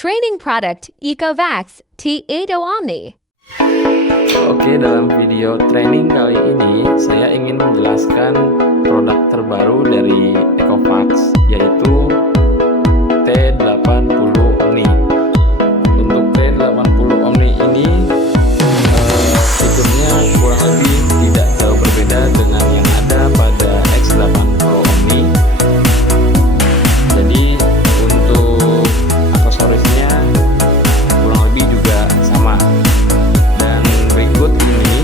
Training product Ecovacs T8 Omni. Oke, dalam video training kali ini saya ingin menjelaskan produk terbaru dari Ecovacs, yaitu T80 Omni. Untuk T80 Omni ini fiturnya kurang lebih tidak jauh berbeda dengan yang ada pada X80 Omni. Jadi untuk aksesorisnya kurang lebih juga sama. Dan berikut ini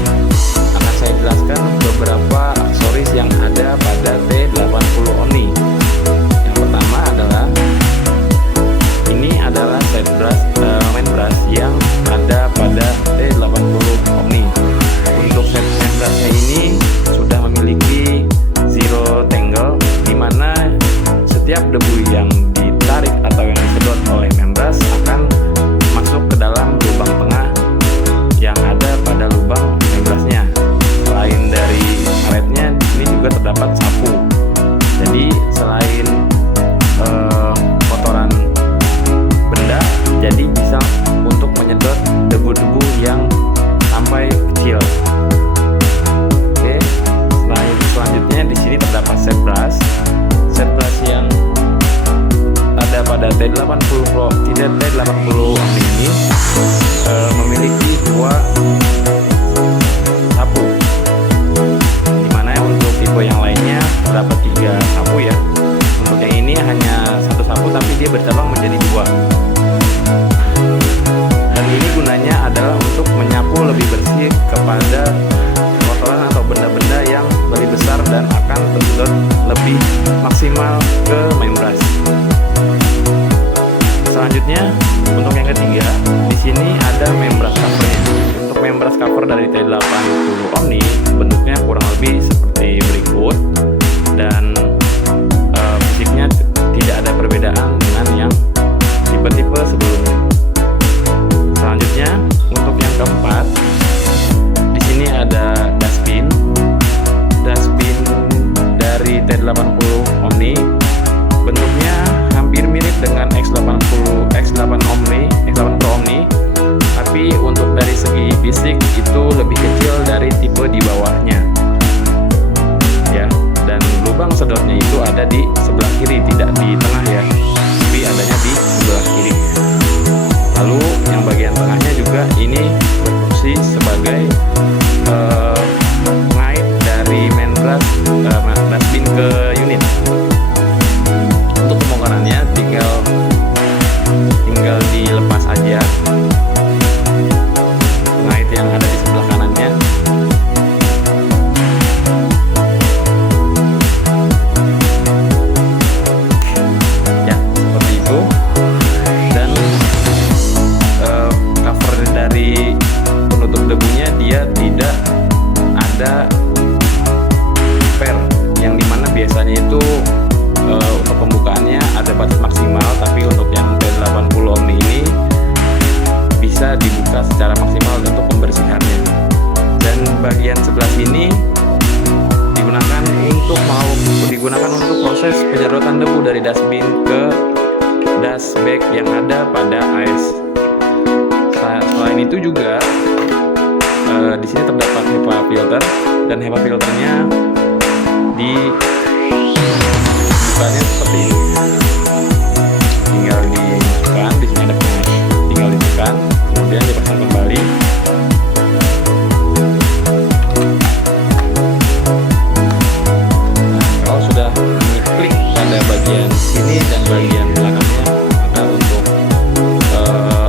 akan saya jelaskan beberapa aksesoris yang ada pada T80 Omni. Yang pertama adalah ini adalah side brush, main brush yang ada pada T80 Omni. Untuk side main brushnya ini sudah memiliki zero tangle, di mana setiap debu yang ditarik atau yang disedot oleh main brush akan masuk ke dalam lubang tengah yang ada pada lubang main brushnya. Selain dari karetnya, di sini juga terdapat sapu. Jadi selain kotoran benda, jadi bisa untuk menyedot debu-debu yang sampai kecil. Oke, selanjutnya di sini terdapat set brush. Set brush yang ada pada T80 Pro, tidak T80 Omni ini memiliki dua sapu, dimana untuk tipe yang lainnya terdapat 3 sapu ya. Untuk yang ini hanya 1 sapu, tapi dia bercabang menjadi 2. Dan ini gunanya adalah untuk menyapu lebih bersih kepada kotoran atau benda-benda yang lebih besar dan akan tersedot lebih maksimal ke main brush. Selanjutnya, untuk yang ketiga, di sini ada main brush covernya. Untuk main brush cover dari T80 Omni bentuknya kurang lebih seperti berikut, dan fisiknya tidak ada perbedaan dengan yang tipe-tipe sebelumnya. Selanjutnya, untuk yang keempat, di sini ada dustbin dari T80 Omni. Bentuknya hampir mirip dengan X8 Pro Omni, tapi untuk dari segi fisik itu lebih kecil dari tipe di bawahnya ya. Dan lubang sedotnya itu ada di sebelah kiri, tidak di tengah ya, tapi adanya di sebelah kiri. Lalu yang bagian tengahnya juga ini berfungsi sebagai pengait dari main brush dustbin ke unit. Untuk pembongkarannya tinggal dilepas aja pengait yang ada di sebelah kanannya. Ya, seperti itu. Dan cover dari penutup debunya dia tidak ada per, yang dimana biasanya itu untuk pembukaannya ada batas maksimal, tapi untuk yang T80 Omni ini bisa dibuka secara maksimal untuk pembersihannya. Dan bagian sebelah sini digunakan untuk proses penyedotan debu dari dustbin ke dust bag yang ada pada AS. Selain itu juga di sini terdapat HEPA filter, dan HEPA filternya dibukanya seperti ini. Tinggal dimasukkan, di sini ada pengawas, tinggal ditekan, kemudian dipasang kembali. Nah, kalau sudah mengklik pada bagian sini dan bagian belakangnya, maka untuk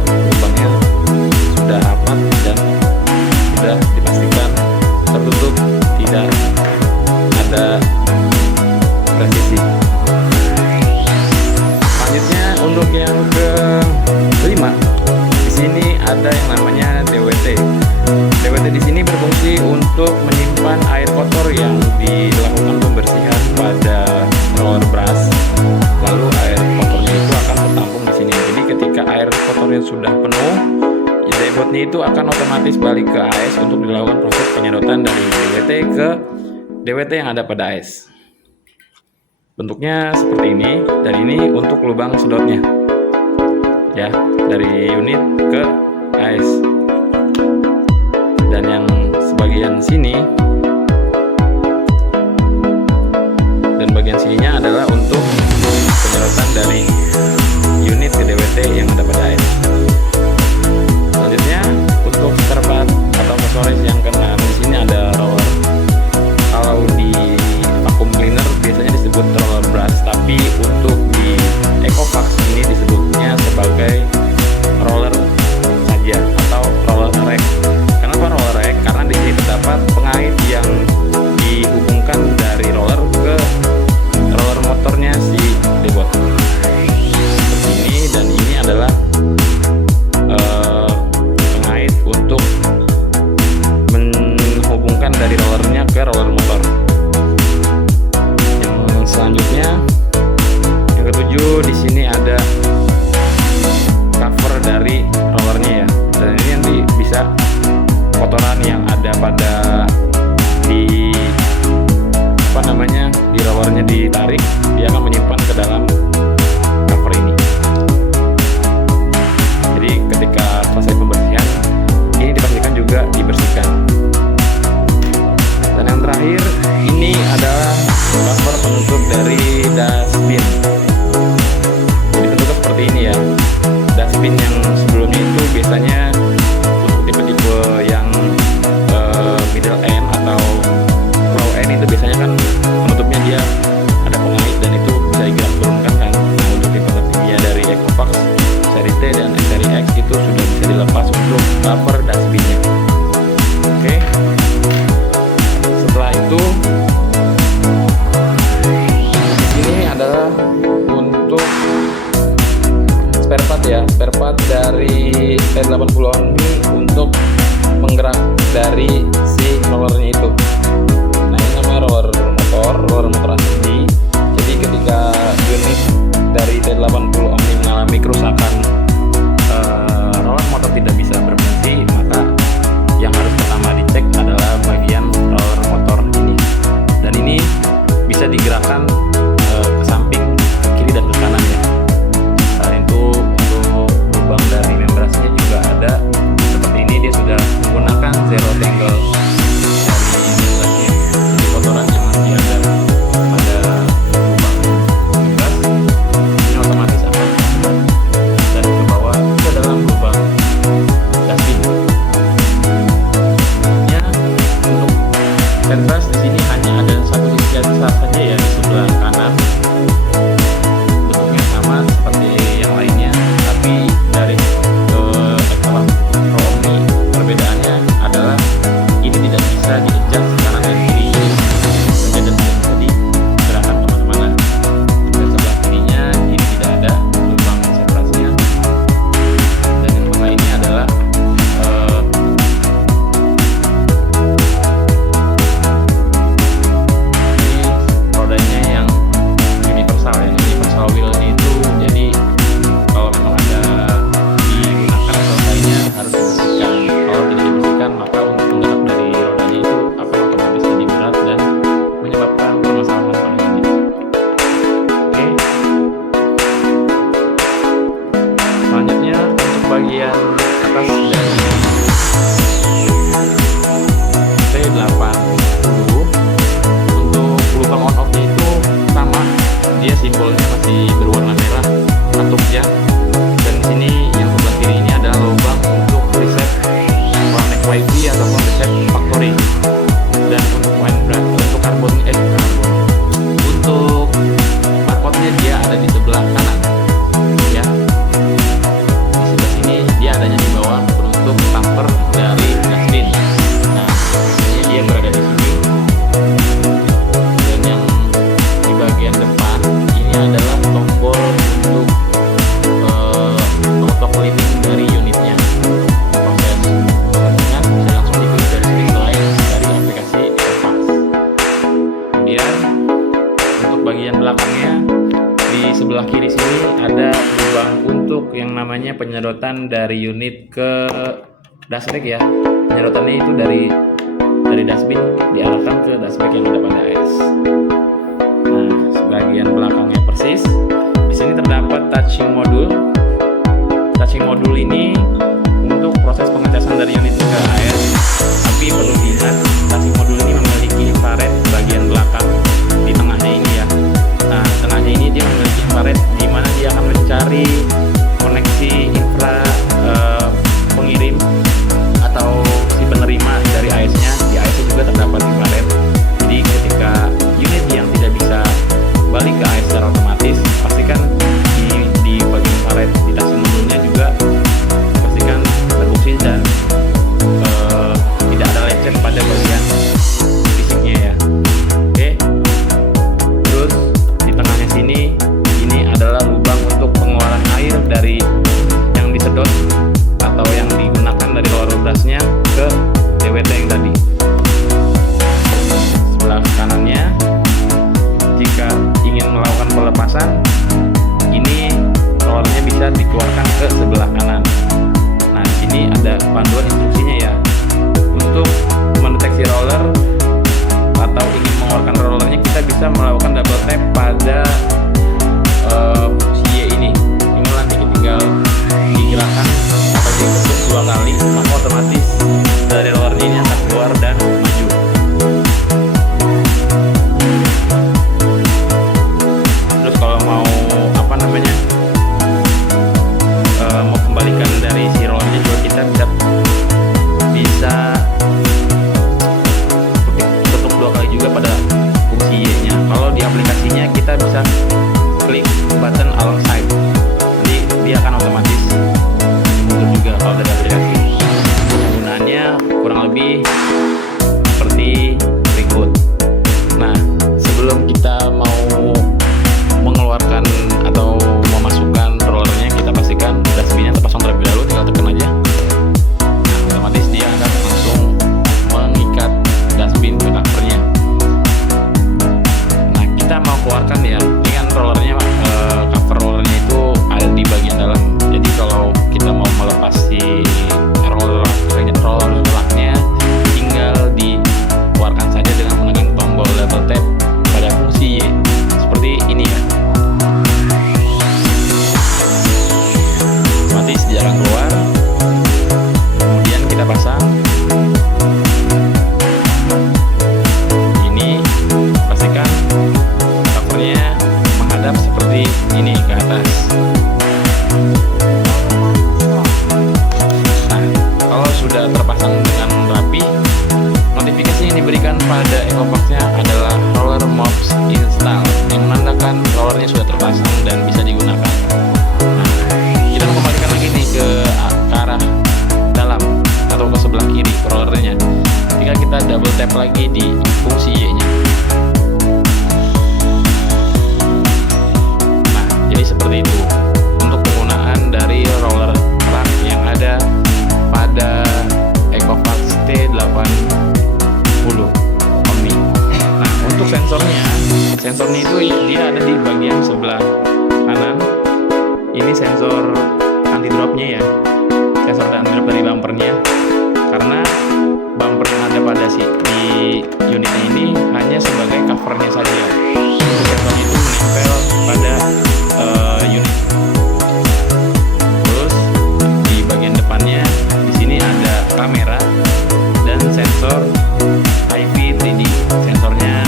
lubangnya sudah rapat dan sudah dipastikan tertutup, tidak ada presisi. Selanjutnya untuk yang kelima, di sini ada yang namanya DWT. DWT di sini berfungsi untuk menyimpan air kotor yang dilakukan pembersihan pada roller brush. Lalu air kotornya itu akan tertampung di sini. Jadi ketika air kotornya sudah penuh, DWT itu akan otomatis balik ke AS untuk dilakukan proses penyedotan dari DWT ke DWT yang ada pada AS. Bentuknya seperti ini, dan ini untuk lubang sedotnya. ya, dari unit ke AS. Dan yang sebagian sini dan bagian sininya adalah untuk penyedotan dari unit ke DWT yang ada pada AS. Selanjutnya untuk spare part atau aksesoris yang kena di sini ada roller. Kalau di vacuum cleaner biasanya disebut roller brush, tapi untuk di Ecovacs ini disebutnya sebagai roller saja atau roller rack. Kenapa roller rack? Karena di sini terdapat pengait yang dihubungkan dari roller ke roller motornya si debot. Seperti ini, dan ini adalah pengait untuk menghubungkan dari rollernya ke roller motor. Yang selanjutnya, yang ketujuh, di sini ada cover dari rollernya ya. Dan ini nanti bisa kotoran yang ada pada di di rollernya ditarik, dia akan menyimpan ke dalam cover ini. Jadi ketika selesai pembersihan, ini dipastikan juga dibersihkan. Dan yang terakhir, ini adalah cover penutup dari dustbin. Jadi bentuknya seperti ini ya. Dustbin yang sebelumnya itu biasanya untuk tipe-tipe yang middle end atau low end itu biasanya kan penutupnya dia ada pengait dan itu bisa digerak turunkan kan. Nah, untuk tipe tertingginya dari Ecovacs seri T dan seri X itu sudah bisa dilepas untuk cover dustbinnya. Oke. Setelah itu, ini adalah untuk spare part ya, spare part dari T80 Omni untuk penggerak dari si rollernya itu. Nah, ini namanya roller motor asli. Jadi ketika unit dari T80 Omni mengalami kerusakan, roller motor tidak bisa berfungsi, maka yang harus pertama dicek adalah bagian roller motor ini. Dan ini bisa digerakkan ke samping, ke kiri dan ke kanan ya. Selain itu, untuk lubang dari membrasnya juga ada seperti ini. Dia sudah menggunakan zero tangle dari membrasnya. Jadi kotoran yang masih ada pada lubang membras ini otomatis akan tersebar dan ke bawah ke dalam lubang dustbin. Ya, untuk membras di sini hanya ada satu sisi saja ya, di sebelah kanan. Bentuknya sama seperti yang lainnya, tapi dari Ecovacs Pro Omni perbedaannya adalah ini tidak bisa di-adjust kanan dan kiri saja dan tidak bisa digerakkan kemana-mana. Dan sebelah kirinya ini tidak ada lubang separasinya. Dan yang tengah ini adalah ini rodanya yang universal ya, universal wheelnya itu. Jadi kalau memang ada digunakan rodanya harus dibersihkan. Kalau tidak dibersihkan, maka untuk penggerak dari rodanya itu akan otomatis jadi berat dan menyebabkan permasalahan pada unit. Oke. Selanjutnya untuk bagian atas dari T80 untuk lubang on off-nya itu sama, dia simbolnya masih berwarna merah katupnya. Dan di sini yang sebelah kiri ini adalah lubang untuk reset connect wifi ataupun reset factory. Dan untuk untuk karbon untuk barcode-nya dia ada di sebelah kanan ya. Di sebelah sini dia adanya di bawah penutup tamper dari dustbin. Nah, biasanya dia berada di sini. Dan yang di bagian depan ini adalah tombol untuk auto cleaning dari unitnya. Proses pengetingan bisa langsung diklik dari stick lain dari aplikasi Ecovacs. Kemudian untuk bagian belakangnya di sebelah kiri sini ada lubang untuk yang namanya penyedotan dari unit ke dashrack ya. Penyedotannya itu dari dustbin diarahkan ke dashrack yang ada pada AS. Nah, sebagian belakangnya persis. Di sini terdapat touching module touching modul ini untuk proses pengetesan dari unit ke AS, tapi perlu diingat touching modul ini memiliki infrared bagian belakang di tengahnya ini ya. Nah, tengahnya ini dia memiliki infrared di mana dia akan mencari koneksi infra pengirim atau si penerima dari AS-nya. Di AS-nya juga terdapat infrared. Jadi ketika unit yang tidak bisa balik ke AS secara otomatis, pastikan di bagian infrared di touching modulnya juga pastikan terfungsi dan tidak ada lecet pada bagian fisiknya ya. Oke. Terus di tengahnya sini ini adalah lubang untuk pengeluaran air dari yang disedot atau yang digunakan dari roller brushnya ke DWT yang tadi. Sebelah kanannya, jika ingin melakukan pelepasan, ini rollernya bisa dikeluarkan ke sebelah kanan. Nah, di sini ada panduan instruksinya ya. Untuk mendeteksi roller atau ingin mengeluarkan rollernya, kita bisa melakukan double tap pada fungsi Y ini. Ini nanti tinggal digerakkan atau diketuk 2 kali, maka otomatis dari rollernya ini akan keluar dan maju. Terus kalau mau mau kembalikan dari si rollernya juga kita bisa ketuk 2 kali juga pada fungsi Y-nya. Kalau di aplikasinya kita bisa klik button alongside, jadi dia akan otomatis mundur juga kalau dari aplikasi. Penggunaannya kurang lebih seperti berikut. Nah, sebelum kita mau mengeluarkan atau memasukkan rollernya, kita pastikan dustbinnya terpasang terlebih dahulu. Tinggal tekan aja. Nah, otomatis dia akan langsung mengikat dustbin ke covernya. Nah, kita mau keluarkan ya, ini kan rollernya cover rollernya itu ada di bagian dalam. Jadi kalau kita mau melepas si roller laknya, tinggal dikeluarkan saja dengan menekan tombol double tap pada fungsi Y seperti ini ya. Otomatis dia akan keluar. Kemudian kita pasang. Ini pastikan covernya menghadap seperti ini ke atas. Nah, kalau sudah terpasang dengan rapi, notifikasi yang diberikan pada EcoVacs-nya adalah roller mobs install, yang menandakan rollernya sudah terpasang dan bisa digunakan. Nah, kita kembalikan lagi nih ke arah dalam atau ke sebelah kiri rollernya. Tinggal kita double tap lagi di fungsi Y-nya. Nah, jadi seperti itu untuk penggunaan dari roller rack yang ada pada EcoVacs T80 Omni. Nah, untuk sensornya itu dia ada di bagian sebelah kanan. Ini sensor anti dropnya ya, sensor anti drop dari bumpernya. Karena bumper yang ada pada di unitnya ini hanya sebagai covernya saja. Untuk sensornya itu menempel pada unit. Terus di bagian depannya di sini ada kamera dan sensor IV 3D. Sensornya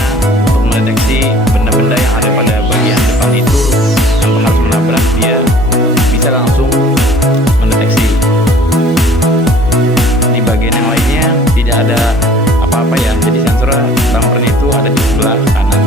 untuk mendeteksi benda-benda yang ada pada bagian depan itu tanpa harus menabrak, dia bisa langsung mendeteksi. Di bagian yang lainnya tidak ada apa-apa ya, jadi sensor bumpernya itu ada di sebelah kanan.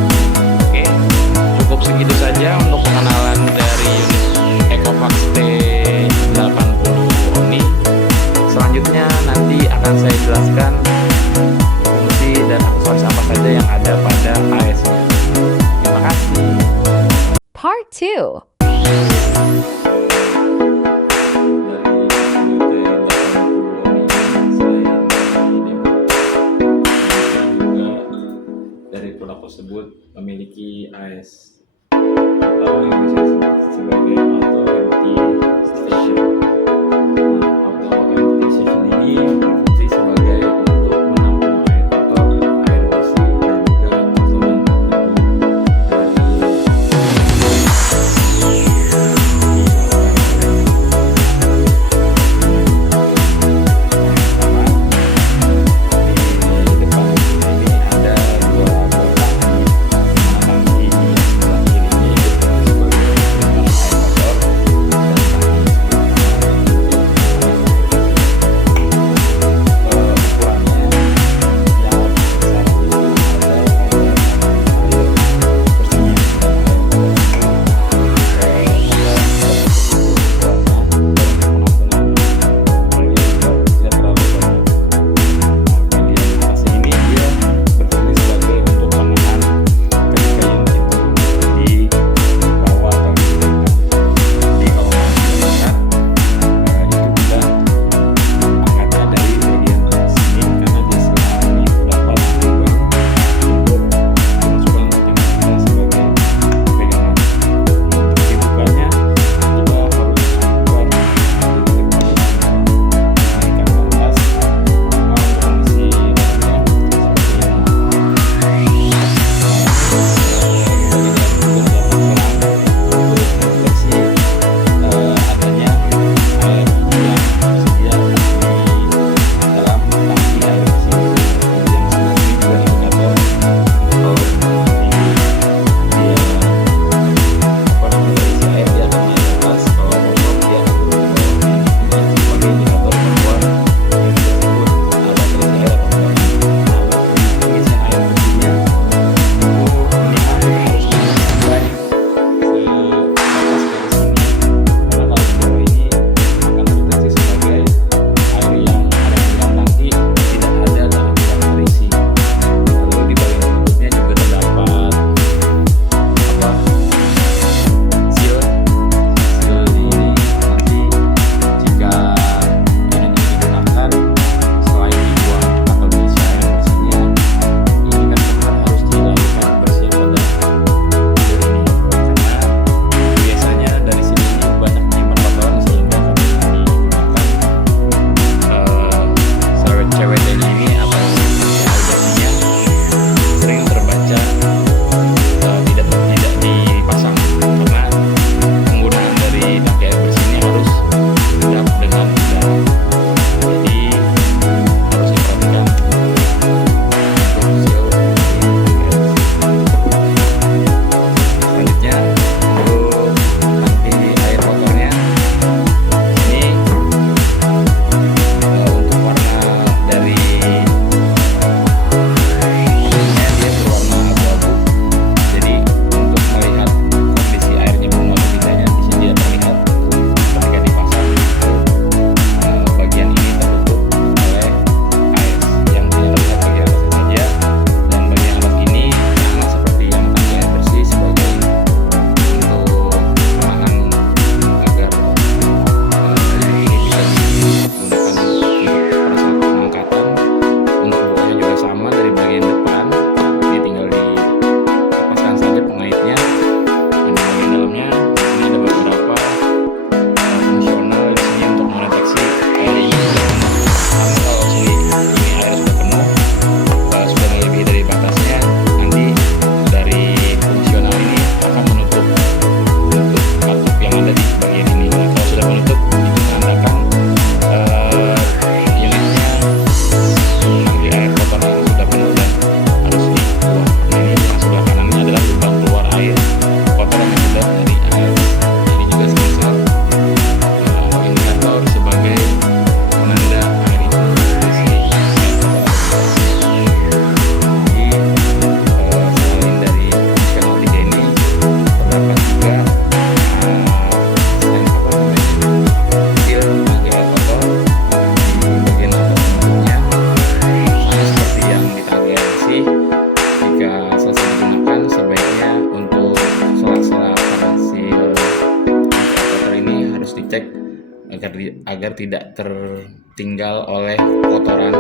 agar tidak tertinggal oleh kotoran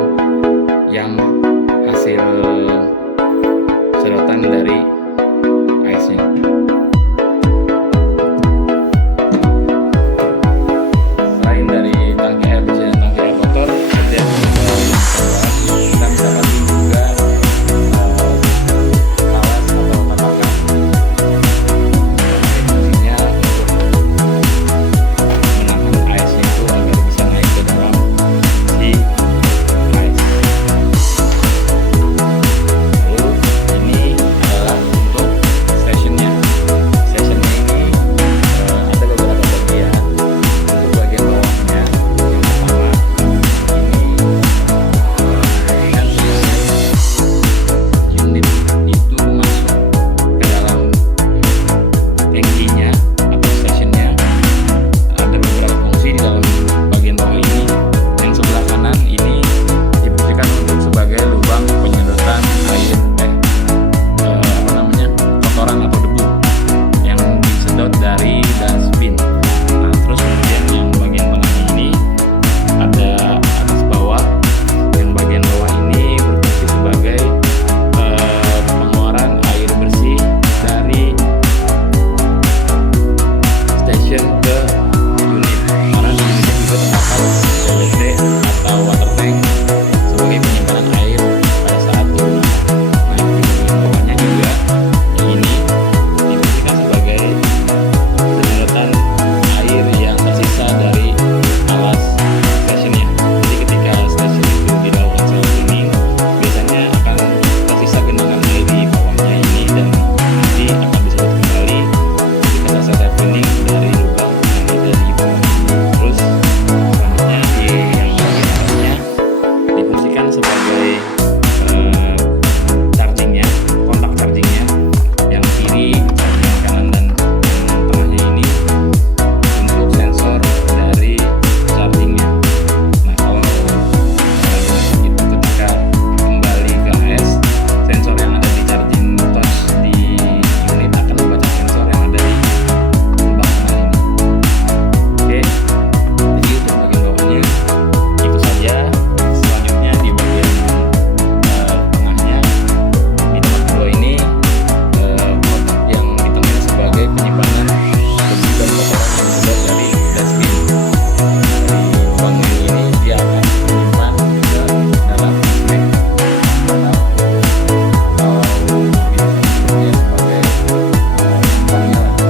yang hasil sedotan dari aisnya. Selain dari tangki air bersih dan tangki air kotor, setiap kita bisa pakai juga alas atau tapakan. Fungsinya untuk menahan aisnya itu agar bisa naik ke dalam si ais. Lalu ini adalah untuk stationnya. Stationnya ini ada beberapa bagian. Untuk bagian bawahnya, yang pertama ini unit itu masuk ke dalam tangkinya atau stationnya. Ada beberapa fungsi di dalam bagian bawah ini. Yang sebelah kanan ini difungsikan untuk sebagai lubang penyedotan air kotoran atau debu yang disedot dari dustbin. Nah, terus kemudian yang bagian tengah ini ada atas bawah. Yang bagian bawah ini berfungsi sebagai pengeluaran air bersih dari station ke unit. Karena di unitnya juga terdapat WC atau water tank sebagai penyimpanan air pada saat digunakan. Nah, di bagian bawahnya juga yang ini difungsikan sebagai penyedotan air yang tersisa dari alas stationnya. Jadi ketika station itu dilakukan self cleaning, biasanya akan tersisa genangan air di bawahnya ini dan nanti akan disedot kembali ketika selesai self cleaning dari lubang yang ada di bawah. Terus selanjutnya di yang bagian atasnya difungsikan sebagai chargingnya, kontak chargingnya. Yang kiri, yang kanan, dan yang tengahnya ini untuk sensor dari chargingnya. Nah, kalau itu ketika kembali ke AS, sensor yang ada di charging touch di unit akan membaca sensor yang ada di lubang tengah ini. Oke, jadi untuk bagian bawahnya itu saja. Selanjutnya di bagian tengahnya, di tempat kedua ini kotak yang di tengah sebagai penyimpanan bersih dan kotoran yang disedot dari dustbin. Di lubang yang ini dia akan menyimpan ke dalam bag atau bisa disebutnya sebagai lubangnya lah.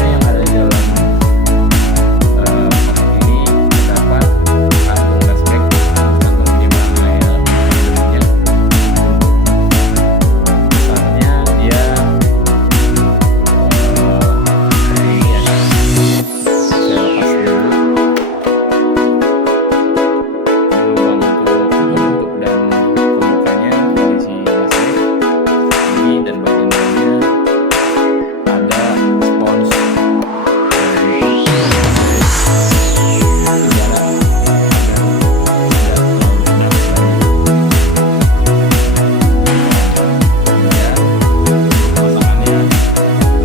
Yang ada di dalam kotak ini terdapat kantung dustbag, kantung penyimpanan air minumnya. Besarnya dia ini ya. Saya lepas dulu. Ini lubang untuk membentuk dan pembukanya dari si dustbag ini, dan bagian bawahnya ada spons udara agar tidak terlalu panas lagi. Pemasangannya,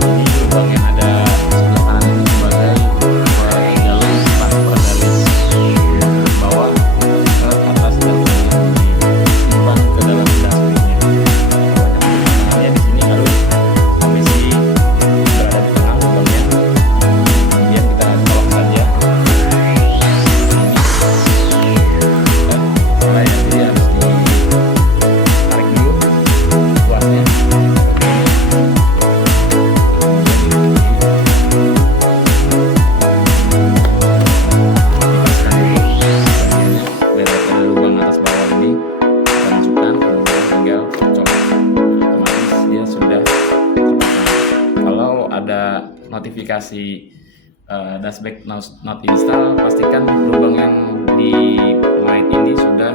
ini lubang yang ada sebelah kanan ini sebagai jalur transfer dari bawah ke atas dan disimpan ke dalam dustbinnya. Pemasangannya di sini harus posisi berada di tengah lubangnya. Kemudian kita colok saja. Caranya dia harus ditarik dulu kuatnya seperti ini. Kemudian dipaskan dulu bagiannya lewat dari lubang atas bawah ini, kita masukkan, kemudian tinggal colok. Otomatis dia sudah terpasang. Kalau ada notifikasi dustbag not install, pastikan lubang yang di light ini sudah